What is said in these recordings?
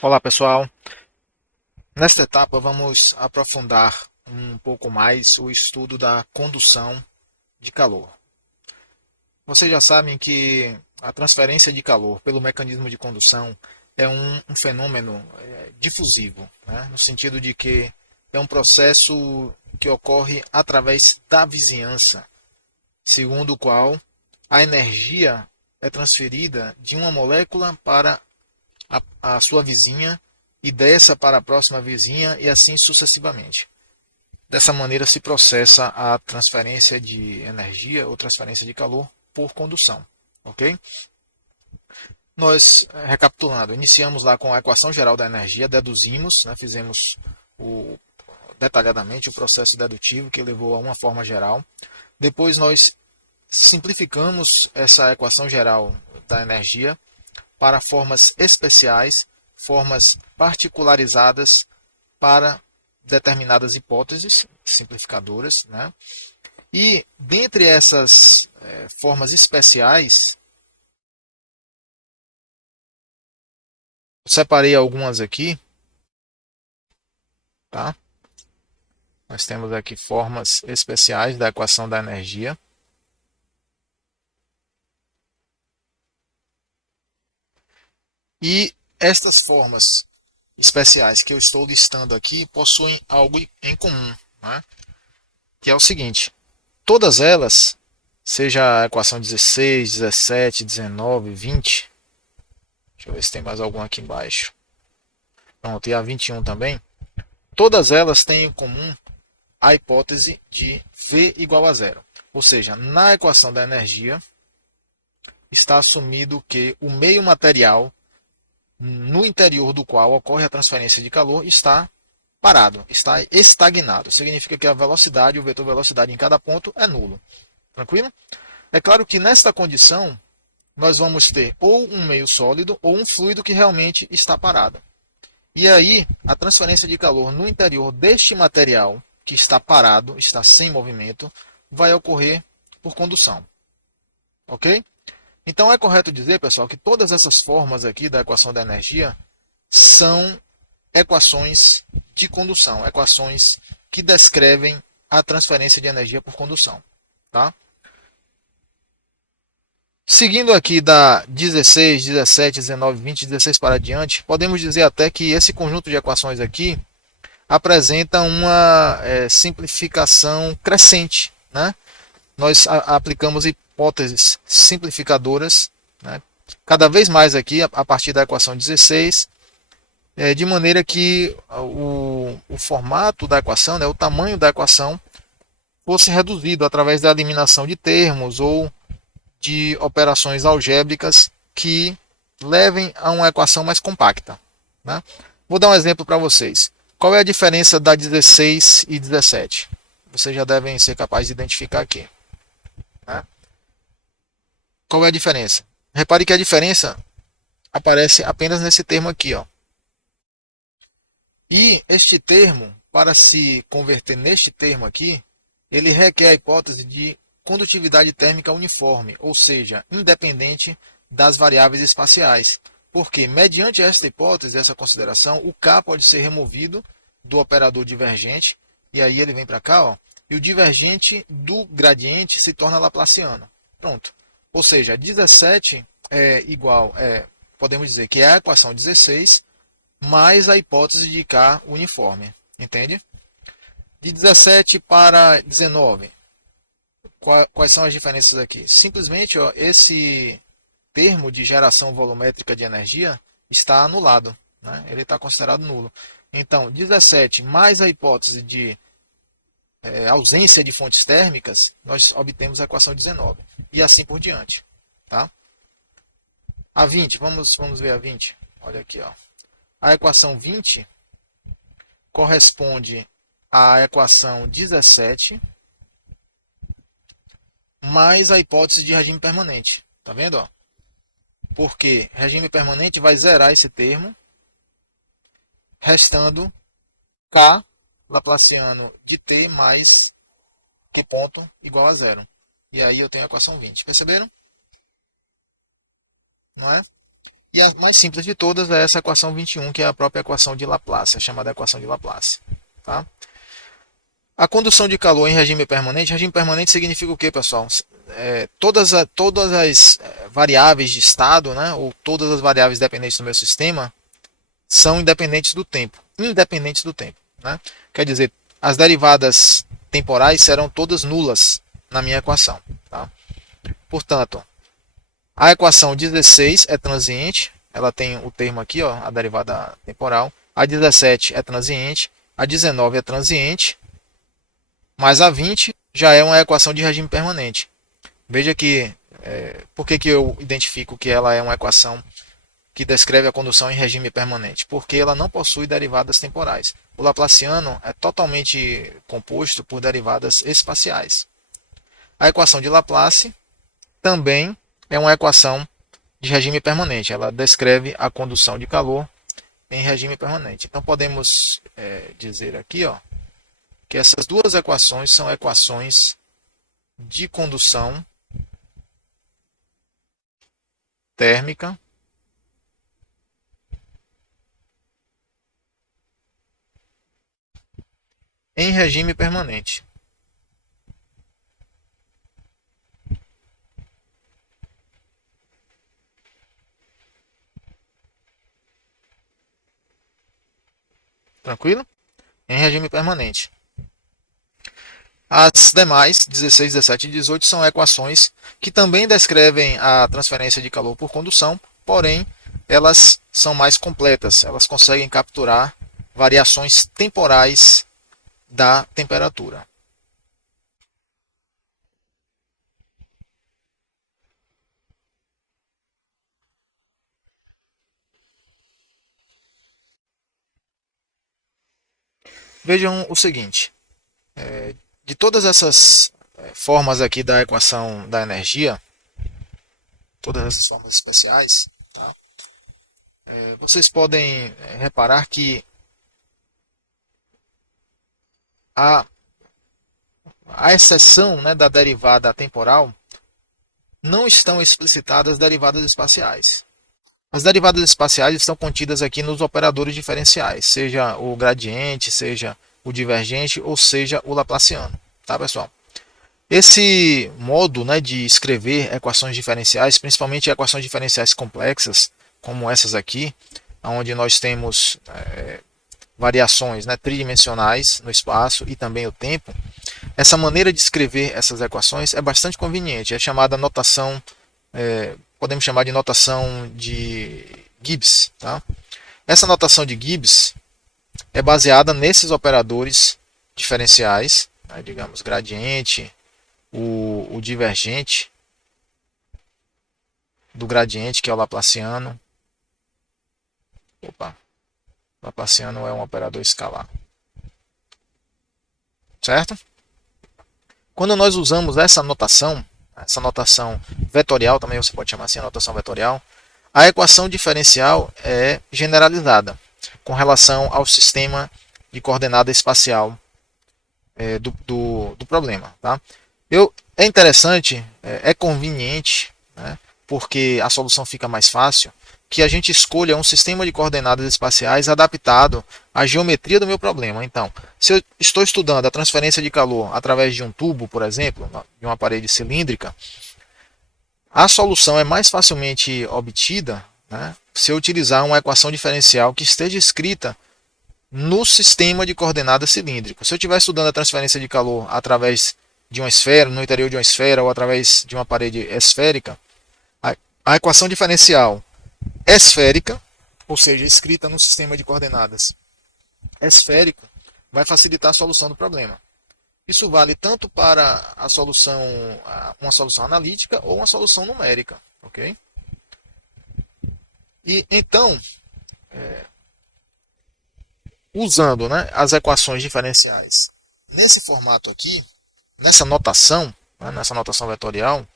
Olá pessoal, nesta etapa vamos aprofundar um pouco mais o estudo da condução de calor. Vocês já sabem que a transferência de calor pelo mecanismo de condução é um fenômeno difusivo, né? No sentido de que é um processo que ocorre através da vizinhança, segundo o qual a energia é transferida de uma molécula para a sua vizinha e dessa para a próxima vizinha e assim sucessivamente. Dessa maneira se processa a transferência de energia ou transferência de calor por condução. Ok? Nós, recapitulando, iniciamos lá com a equação geral da energia, deduzimos, né, fizemos o, detalhadamente o processo dedutivo que levou a uma forma geral. Depois nós simplificamos essa equação geral da energia para formas especiais, formas particularizadas para determinadas hipóteses simplificadoras, né? E dentre essas formas especiais, eu separei algumas aqui, tá? Nós temos aqui formas especiais da equação da energia. E estas formas especiais que eu estou listando aqui possuem algo em comum, né? Que é o seguinte: todas elas, seja a equação 16, 17, 19, 20, deixa eu ver se tem mais alguma aqui embaixo. Pronto, e a 21 também. Todas elas têm em comum a hipótese de V igual a zero. Ou seja, na equação da energia está assumido que o meio material no interior do qual ocorre a transferência de calor está parado, está estagnado. Significa que a velocidade, o vetor velocidade em cada ponto é nulo. Tranquilo? É claro que nesta condição nós vamos ter ou um meio sólido ou um fluido que realmente está parado. E aí, a transferência de calor no interior deste material que está parado, está sem movimento, vai ocorrer por condução. Ok? Então é correto dizer, pessoal, que todas essas formas aqui da equação da energia são equações de condução, equações que descrevem a transferência de energia por condução. Tá? Seguindo aqui da 16, 17, 19, 20, 16 para diante, podemos dizer até que esse conjunto de equações aqui apresenta uma simplificação crescente. Né? Nós aplicamos hipóteses simplificadoras, né? Cada vez mais aqui a partir da equação 16, de maneira que o formato da equação, né, o tamanho da equação, fosse reduzido através da eliminação de termos ou de operações algébricas que levem a uma equação mais compacta. Né? Vou dar um exemplo para vocês. Qual é a diferença da 16 e 17? Vocês já devem ser capazes de identificar aqui. Né? Qual é a diferença? Repare que a diferença aparece apenas nesse termo aqui. Ó. E este termo, para se converter neste termo aqui, ele requer a hipótese de condutividade térmica uniforme, ou seja, independente das variáveis espaciais. Porque, mediante esta hipótese, essa consideração, o K pode ser removido do operador divergente, e aí ele vem para cá, ó, e o divergente do gradiente se torna laplaciano. Pronto. Ou seja, 17 é igual, podemos dizer que é a equação 16 mais a hipótese de K uniforme. Entende? De 17 para 19, quais são as diferenças aqui? Simplesmente, ó, esse termo de geração volumétrica de energia está anulado. Né? Ele está considerado nulo. Então, 17 mais a hipótese de ausência de fontes térmicas, nós obtemos a equação 19. E assim por diante. Tá? A 20, vamos ver a 20. Olha aqui. Ó. A equação 20 corresponde à equação 17 mais a hipótese de regime permanente. Tá vendo? Ó? Porque regime permanente vai zerar esse termo, restando K laplaciano de t mais Q ponto igual a zero. E aí eu tenho a equação 20. Perceberam? Não é? E a mais simples de todas é essa equação 21, que é a própria equação de Laplace, a chamada equação de Laplace. Tá? A condução de calor em regime permanente significa o que, pessoal? Todas as variáveis de estado, né, ou todas as variáveis dependentes do meu sistema, são independentes do tempo. Independentes do tempo. Né? Quer dizer, as derivadas temporais serão todas nulas na minha equação. Tá? Portanto, a equação 16 é transiente, ela tem o termo aqui, ó, a derivada temporal. A 17 é transiente, a 19 é transiente, mas a 20 já é uma equação de regime permanente. Veja que, por que eu identifico que ela é uma equação que descreve a condução em regime permanente? Porque ela não possui derivadas temporais. O Laplaciano é totalmente composto por derivadas espaciais. A equação de Laplace também é uma equação de regime permanente. Ela descreve a condução de calor em regime permanente. Então podemos dizer aqui, ó, que essas duas equações são equações de condução térmica em regime permanente. Tranquilo? Em regime permanente. As demais, 16, 17 e 18, são equações que também descrevem a transferência de calor por condução, porém elas são mais completas, elas conseguem capturar variações temporais da temperatura. Vejam o seguinte, de todas essas formas aqui da equação da energia, todas essas formas especiais, tá? Vocês podem reparar que a, a exceção, né, da derivada temporal não estão explicitadas as derivadas espaciais. As derivadas espaciais estão contidas aqui nos operadores diferenciais, seja o gradiente, seja o divergente ou seja o laplaciano. Tá, pessoal? Esse modo, né, de escrever equações diferenciais, principalmente equações diferenciais complexas, como essas aqui, onde nós temos variações, né, tridimensionais no espaço e também o tempo, essa maneira de escrever essas equações é bastante conveniente. É chamada notação, podemos chamar de notação de Gibbs. Tá? Essa notação de Gibbs é baseada nesses operadores diferenciais, né, digamos, gradiente, o divergente do gradiente, que é o laplaciano. Opa, Laplaciano é um operador escalar. Certo? Quando nós usamos essa notação vetorial, também você pode chamar assim, a notação vetorial, a equação diferencial é generalizada com relação ao sistema de coordenada espacial do problema. Tá? É interessante, é conveniente, né, porque a solução fica mais fácil, que a gente escolha um sistema de coordenadas espaciais adaptado à geometria do meu problema. Então, se eu estou estudando a transferência de calor através de um tubo, por exemplo, de uma parede cilíndrica, a solução é mais facilmente obtida, né, se eu utilizar uma equação diferencial que esteja escrita no sistema de coordenadas cilíndrico. Se eu estiver estudando a transferência de calor através de uma esfera, no interior de uma esfera ou através de uma parede esférica, a equação diferencial esférica, ou seja, escrita no sistema de coordenadas esférico, vai facilitar a solução do problema. Isso vale tanto para uma solução analítica ou uma solução numérica, ok? E então, usando, né, as equações diferenciais nesse formato aqui, nessa notação, né, nessa notação vetorial,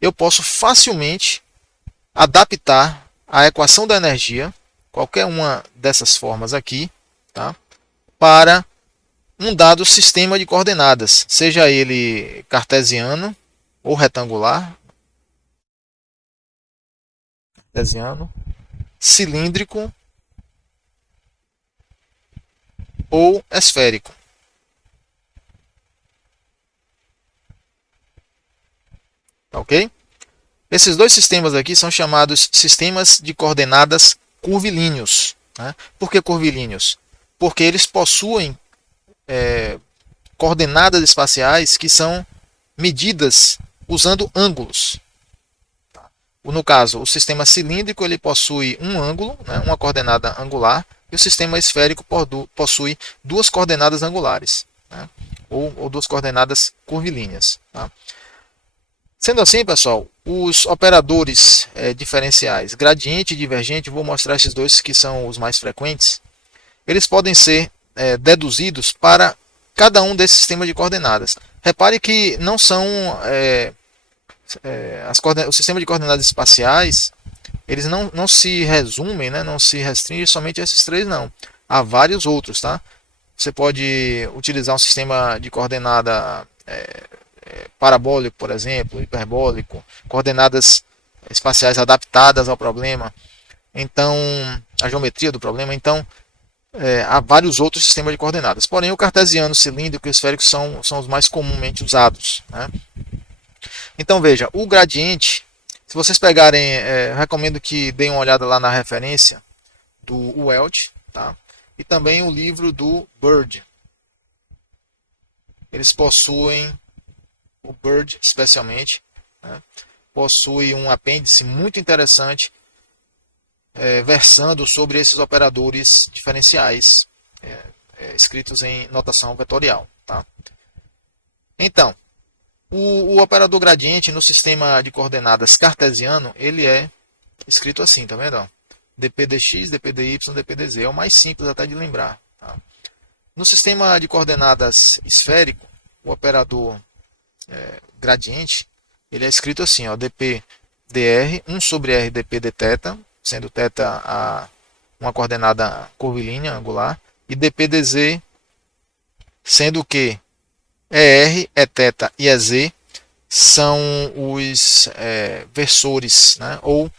eu posso facilmente adaptar a equação da energia, qualquer uma dessas formas aqui, tá, para um dado sistema de coordenadas, seja ele cartesiano ou retangular, cartesiano cilíndrico ou esférico. Ok? Esses dois sistemas aqui são chamados sistemas de coordenadas curvilíneos. Né? Por que curvilíneos? Porque eles possuem coordenadas espaciais que são medidas usando ângulos. No caso, o sistema cilíndrico ele possui um ângulo, né, uma coordenada angular, e o sistema esférico possui duas coordenadas angulares, né, ou duas coordenadas curvilíneas. Tá? Sendo assim, pessoal, os operadores diferenciais gradiente e divergente, vou mostrar esses dois que são os mais frequentes, eles podem ser deduzidos para cada um desses sistemas de coordenadas. Repare que não são o sistema de coordenadas espaciais, eles não se resumem, né, não se restringem somente a esses três, não. Há vários outros, tá? Você pode utilizar um sistema de coordenada parabólico, por exemplo, hiperbólico, coordenadas espaciais adaptadas ao problema, então a geometria do problema. Então, há vários outros sistemas de coordenadas. Porém, o cartesiano, cilíndrico e esférico são os mais comumente usados, né? Então veja, o gradiente, se vocês pegarem, recomendo que deem uma olhada lá na referência do Welch, tá? E também o livro do Bird. Eles possuem, o Bird especialmente, né? Possui um apêndice muito interessante versando sobre esses operadores diferenciais escritos em notação vetorial. Tá? Então, o operador gradiente no sistema de coordenadas cartesiano, ele é escrito assim, tá vendo? dp dx, dp dy, dp dz. É o mais simples até de lembrar. Tá? No sistema de coordenadas esférico, o operador gradiente, ele é escrito assim, ó, dp dr, 1 sobre r dp dθ, sendo θ uma coordenada curvilínea, angular, e dp dz, sendo que ER, Eθ e EZ são os versores, né, ou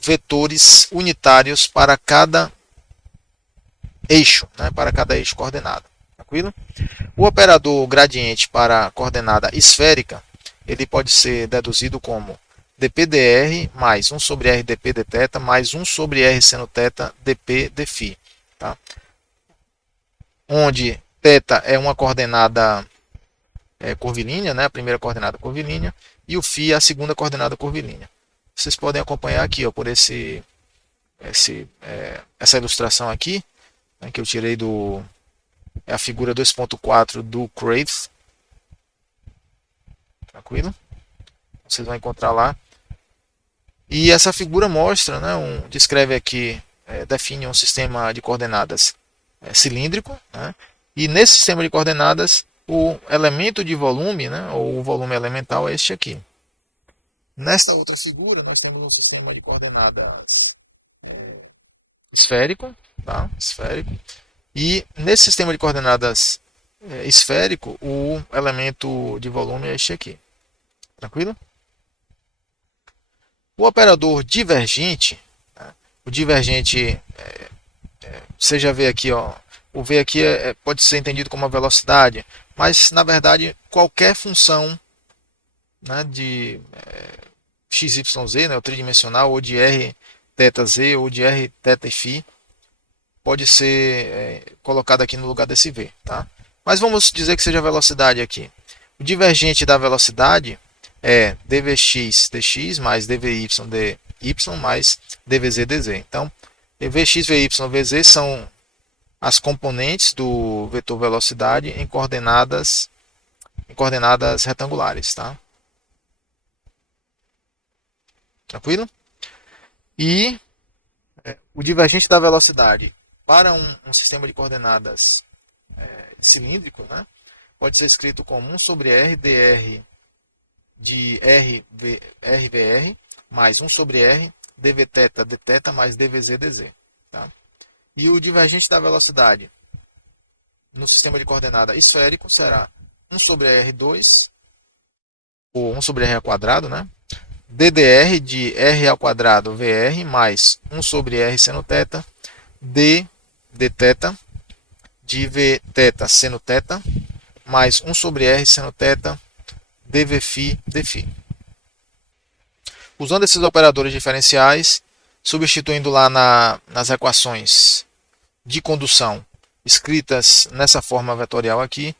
vetores unitários para cada eixo, né, para cada eixo coordenado. Tranquilo? O operador gradiente para a coordenada esférica, ele pode ser deduzido como dpdr mais 1 sobre r dp dθ mais 1 sobre r seno θ dp dφ. Tá? Onde θ é uma coordenada curvilínea, né? A primeira coordenada curvilínea, e o φ é a segunda coordenada curvilínea. Vocês podem acompanhar aqui, ó, por essa ilustração aqui, né, que eu tirei a figura 2.4 do Crave. Tranquilo? Vocês vão encontrar lá. E essa figura mostra, né, descreve aqui, define um sistema de coordenadas cilíndrico, né, e nesse sistema de coordenadas o elemento de volume, né, ou o volume elemental é este aqui. Nesta outra figura, nós temos um sistema de coordenadas esférico, tá? Esférico. E nesse sistema de coordenadas esférico, o elemento de volume é este aqui. Tranquilo? O operador divergente, né? O divergente, você já vê aqui, ó, o V aqui pode ser entendido como uma velocidade, mas na verdade qualquer função, né, de XYZ, né, o tridimensional, ou de R θz, ou de R θ e φ, pode ser colocado aqui no lugar desse V. Tá? Mas vamos dizer que seja a velocidade aqui. O divergente da velocidade é dvx dx mais dvy dy mais dvz dz. Então, vx, vy, vz são as componentes do vetor velocidade em coordenadas retangulares. Tá? Tranquilo? E o divergente da velocidade para um sistema de coordenadas cilíndrico, né, pode ser escrito como 1 sobre r dr de rvr mais 1 sobre r dvθ dθ mais dvz dz. Tá? E o divergente da velocidade no sistema de coordenada esférico será 1 sobre r2, ou 1 sobre r ao quadrado, né, ddr de r ao quadrado vr mais 1 sobre r seno θ, d dθ de vθ seno θ mais 1 sobre r seno θ dvφ dφ. Usando esses operadores diferenciais, substituindo lá nas equações de condução escritas nessa forma vetorial aqui,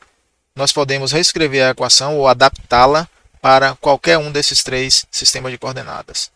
nós podemos reescrever a equação ou adaptá-la para qualquer um desses três sistemas de coordenadas.